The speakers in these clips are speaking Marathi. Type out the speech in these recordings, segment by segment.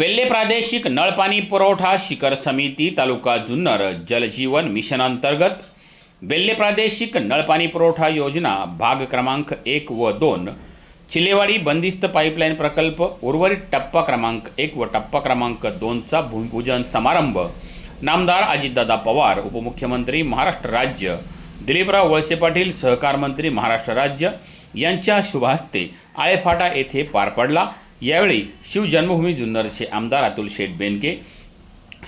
बेल्ले प्रादेशिक नळपाणी पुरवठा शिखर समिती तालुका जुन्नर जलजीवन मिशन अंतर्गत बेल्ले प्रादेशिक नळपाणी पुरवठा योजना भाग क्रमांक एक व दोन चिलेवाडी बंदिस्त पाईपलाईन प्रकल्प उर्वरित टप्पा क्रमांक एक व टप्पा क्रमांक दोनचा भूमिपूजन समारंभ. नामदार अजितदादा पवार उपमुख्यमंत्री महाराष्ट्र राज्य. दिलीपराव वळसे पाटील सहकार मंत्री महाराष्ट्र राज्य. यांच्या शुभहस्ते आळेफाटा येथे पार पडला. यावेळी शिवजन्मभूमी जुन्नरचे आमदार अतुल शेठ बेनके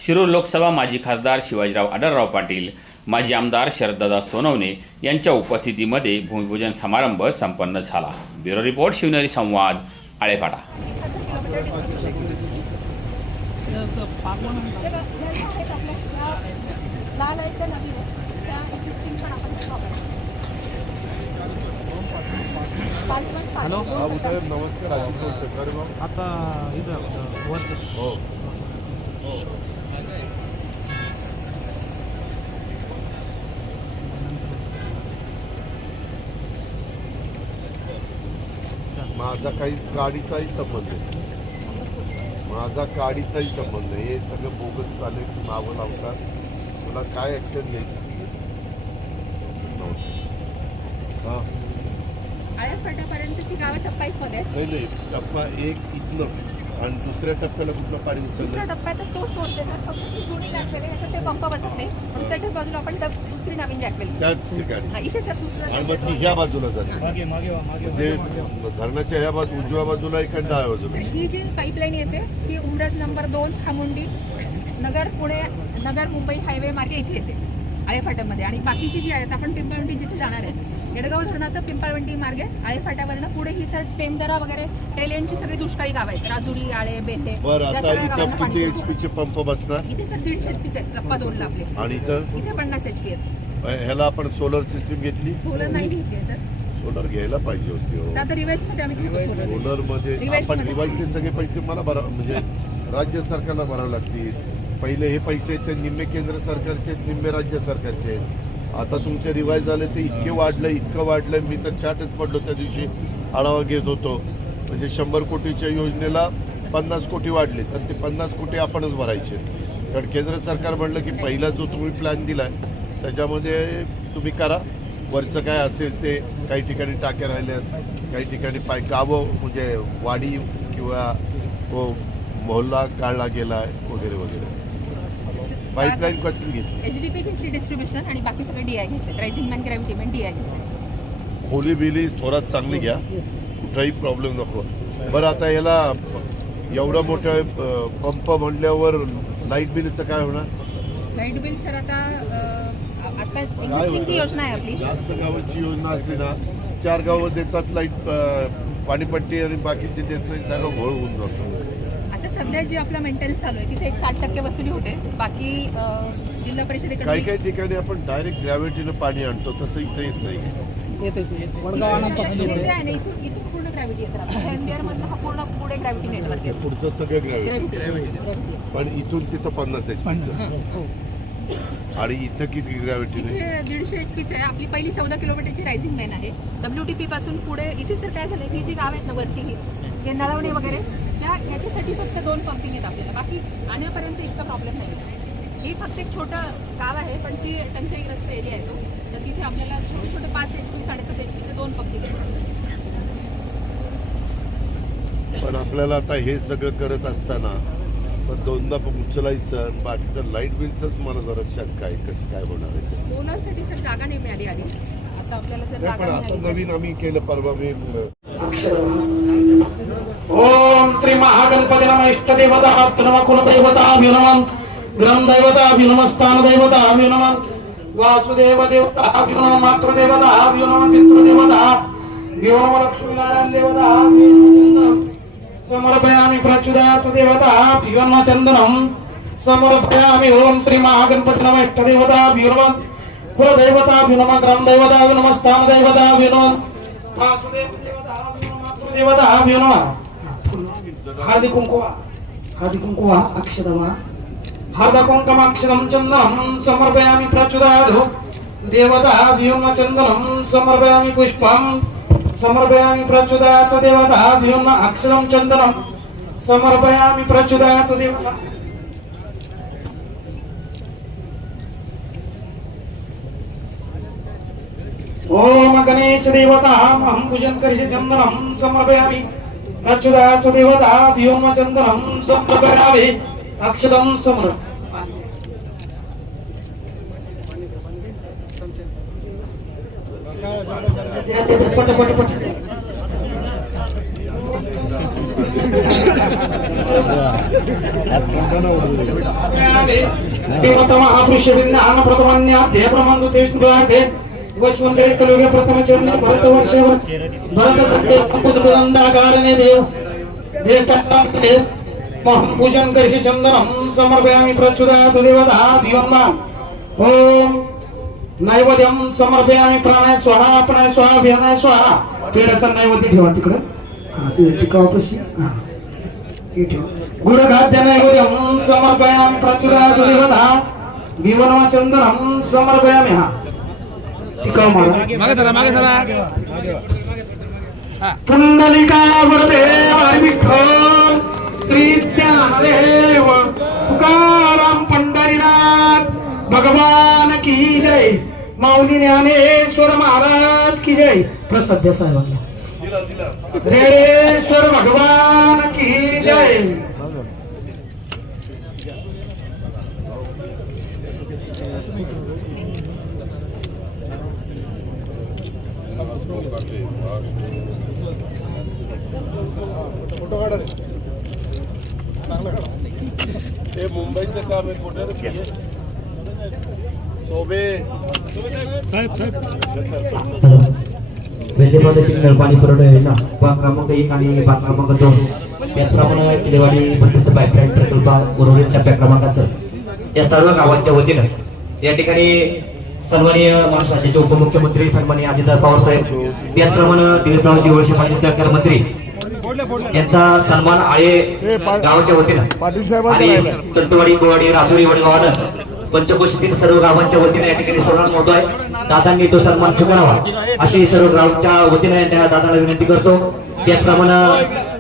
शिरूर लोकसभा माजी खासदार शिवाजीराव आढळराव पाटील माजी आमदार शरददादा सोनवणे यांच्या उपस्थितीमध्ये भूमिपूजन समारंभ संपन्न झाला. ब्युरो रिपोर्ट शिवनेरी संवाद आळेपाडा. लाल आहे का नवीन आहे त्या existing पण आपण वापरू. पाच पण पाच. हॅलो. हा. उदय नमस्कार. शेतकरी आता इथं वरचं हो. माझा काही गाडीचाही संबंध आहे माझा गाडीचाही संबंध आहे हे सगळं बोगस चाले नावं लावतात. तुला काय ऍक्शन घ्यायची नमस्कार. हा. फाट्यापर्यंतची गावं टप्पा एक मध्ये आहेत. नाही नाही टप्पा एक इथनं आणि दुसऱ्या टप्प्याला कुठलं पाणी दुसऱ्या उचललं टप्प्यात तो आहे ना फक्त ती जुनी ते पंप बसत नाही. म्हणून त्याच्याच बाजूला आपण डब- दुसरी नवीन जॅकवेल त्याच ठिकाणी. हा इथे सर दुसरं आणि मग ती ह्या बाजूला जाते मागे मागे वा, मागे वा, म्हणजे मागे वा. धरणाच्या ह्या बाजू उजव्या बाजूला एक आणि डाव्या बाजूला. सर ही जी पाईपलाईन येते ही उमरज नंबर दोन खामुंडी नगर पुणे नगर मुंबई हायवे मार्गे इथे येते आळेफाट्यामध्ये. आणि बाकीची जी आहेत आपण पिंपळवंडी जिथे जाणार आहे येडगाव धरणात पिंपळवंडी मार्गे आळेफाट्यावरनं पुढे ही सर टेमदरा वगैरे टेलेंडची सगळी दुष्काळी गाव आहेत. राजुरी आळे बेल्ले बरं या आता सगळ्या इथं गावांना पाणी किती पुरवठा. एच पीचे पंप बसणार? इथे सर दीडशे एच पी आहेत टप्पा दोनला आपले. आणि इथं? इथे पन्नास एच पी आहेत. ह्याला आपण सोलर सिस्टीम घेतली? सोलर नाही घेतली आहे सर. सोलर घ्यायला पाहिजे होती हो. तर आता रिवाईजमध्ये आम्ही घेतो सोलर सोलरमध्ये Revise आपण मध्ये. डिवाइसचे सगळे पैसे मला भरा म्हणजे राज्य सरकारला भरावे लागतील. पहिले हे पैसे आहेत ते निम्मे केंद्र सरकारचे आहेत, निम्मे राज्य सरकारचे आहेत. आता तुमचे रिवाईज झाले ते इतके वाढलं इतकं वाढलं. मी तर चाटच पडलो त्या दिवशी. आढावा घेत होतो. म्हणजे शंभर कोटीच्या योजनेला पन्नास कोटी वाढले. तर ते पन्नास कोटी आपणच भरायचे. कारण केंद्र सरकार म्हणलं की पहिला जो तुम्ही प्लॅन दिला आहे त्याच्यामध्ये तुम्ही करा. वरचं काय असेल ते काही ठिकाणी टाक्या राहिल्यात. काही ठिकाणी पाय गावं म्हणजे वाडी किंवा हो, मोहल्ला काढला गेला आहे वगैरे वगैरे. पाईपलाईन कसली घेतली? एच डी पी घेतली डिस्ट्रीब्युशन आणि बाकी सगळे डी आय घेतले rising main gravity main D I घेतले खोली बिली थोरात चांगली घ्या. कुठलाही प्रॉब्लेम नको. बरं आता याला एवढं मोठं पंप म्हणल्यावर लाइट बिलचं काय होणार? लाइट बिल सर आता? योजना आहे आपली. जास्त गावांची योजना असली ना चार गावं देतात लाइट पाणीपट्टी आणि बाकीचे देत नाही सगळं घोळ होऊन जातो. आता सध्या जी आपला मेंटेनन्स चालू आहे तिथे एक साठ टक्के वसुली होते. बाकी जिल्हा परिषदेकडे काही काही ठिकाणी आपण डायरेक्ट ग्रॅव्हिटीनं पाणी आणतो तसं इथं येत नाही. वडगाव आनंदपासून येते ना इथून इथून पूर्ण ग्रॅव्हिटी आहे सर आपल्या एनबीआर मधला हा पूर्ण पुढे ग्रॅव्हिटी नेटवर्क आहे. पुढचं सगळं ग्रॅव्हिटी ग्रॅव्हिटी पण इथून तिथं पन्नास एच हो. आणि इथं किती ग्रॅव्हिटी नाही इथे दीडशे एच पीच आहे. आपली पहिली चौदा किलोमीटरची रायझिंग लाईन आहे. डब्ल्यू टी पी पासून पुढे इथे सर काय झालं ही जी गाव आहेत ना वरती ही हे नळवणे वगैरे त्या याच्यासाठी फक्त दोन पंपिंग आहेत आपल्याला. बाकी आणण्यापर्यंत इतका प्रॉब्लेम नाही ही फक्त एक छोटं गाव आहे पण ती टंचाईग्रस्त एरिया आहे तो. तर तिथे आपल्याला छोटे छोटे पाच एच पी साडेसात एच पीचे दोन पंपिंग आहेत. पण आपल्याला आता हे सगळं करत असताना पण दोनदा उचलायचं आणि बाकीचं लाइट बिलचंच मला जरा शंका आहे कसं काय होणार आहे. सोलरसाठी सर जागा नाही मिळाली आधी. आता आपल्याला जर पण जागा आता मिळाली नवीन आम्ही केलं परवा मी శ్రీ మహాగణపతి నమ ఇష్ట దేవత నమ కుల దేవత అభినమన్ గ్రహం దేవత అభినమ. స్థాన దేవత అభినమన్ వాసుదేవ దేవత అభినమ మాతృదేవత అభినమ పితృదేవత వ్యోమ లక్ష్మీనారాయణ దేవత సమర్పయామి ప్రచుదయాతు దేవత అభివన్న చందనం సమర్పయామి ఓం శ్రీ మహాగణపతి నమ ఇష్ట దేవత అభినమన్ కుల దేవత అభినమ గ్రహం దేవత అభినమ. స్థాన దేవత అభినమన్ వాసుదేవ దేవత అభినమ మాతృదేవత అభినమ. హార్ది కుంకుమ హార్ది కుంకుమ అక్షతమా హార్ద కుంకుమాక్షరం చందనం సమర్పయామి ప్రచుదాదు దేవత వ్యూమ చందనం సమర్పయామి పుష్పం సమర్పయామి ప్రచుదాత దేవత వ్యూమ అక్షరం చందనం సమర్పయామి ప్రచుదాత దేవత ఓం గణేశ దేవత దేవతామహం పూజం కరిసి చందనం సమర్పయామి నచ్చుదాతు దేవత వ్యోమచందనం సంప్రకరామి అక్షతం సమృ పట్ట పట్ట పట్ట ప్రథమ ఆపృష్య విన్న ప్రథమన్యా దేవమందు తీసుకుంటే प्रथमन्याध्ये कलुगे तेष्णुभागे वैश्वन्तरे भरत प्रथमचरण भरतवर्षेवर भरतखण्डे कुमुदगन्धाकारणे देव देवकान्ते महं पूजन करिष्ये चन्दनं समर्पयामि प्रचोदयातु देवता धियम्मा ओम नैवेद्यम समर्पयामि प्राणाय स्वाहा प्राणाय स्वाहा व्यानाय स्वाहा पेडाचा नैवेद्य ठेवा तिकडं हा ते टिकावापाशी हा ते ठेवा गुडखाद्य नैवेद्यम समर्पयामि प्रचुरातु देवता चंदनम समर्पयामि हा। टिकाव मारा पुंडलिका वरदेव विठ्ठल श्री ज्ञानदेव तुकाराम पंढरीनाथ भगवान की जय. माऊली ज्ञानेश्वर महाराज की जय. प्रसद्य साहेबांना. रेश्वर भगवान की जय. हे मुंबईचं काम आहे पुरवठा योजना भाग क्रमांक एक आणि भाग क्रमांक दोन त्याचप्रमाणे किलेवाडी बंदिस्त पाईपलाईन प्रकल्प उर्वरित टप्प्या क्रमांकाचं या सर्व गावांच्या वतीनं या ठिकाणी सन्माननीय महाराष्ट्र राज्याचे उपमुख्यमंत्री सन्माननीय अजितदार पवार साहेब त्याचप्रमाणे दिलीपरावजी वळसे पाटील सहकार मंत्री यांचा सन्मान आळे गावाच्या वतीनं. आणि चंतवाडी गोवाडी राजुरी वडगावानं पंचकोशीतील सर्व गावांच्या वतीने या ठिकाणी सन्मान मोठो आहे दादांनी तो सन्मान स्वीकारावा. अशी सर्व गावांच्या वतीने त्या दादाला विनंती करतो. त्याचप्रमाणे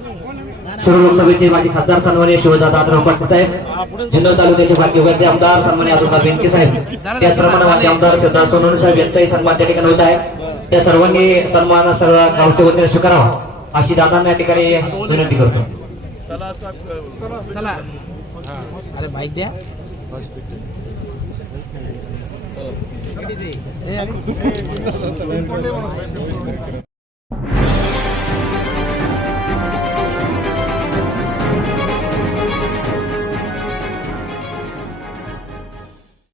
सर्व लोकसभेचे माजी खासदार सन्मान्य शिवदादा आदराव पाटील साहेब जुन्नर तालुक्याचे भाग्यवादी आमदार सन्मान्य अब्दुल बेनके साहेब त्याचप्रमाणे माजी आमदार श्रद्धा सोनवणे साहेब यांचाही सन्मान त्या ठिकाणी होत आहे. त्या सर्वांनी सन्मान सर्व गावच्या वतीने स्वीकारावा. अशी दादांना या ठिकाणी विनंती करतो. चला. चला अरे माहिती द्या. हॉस्पिटल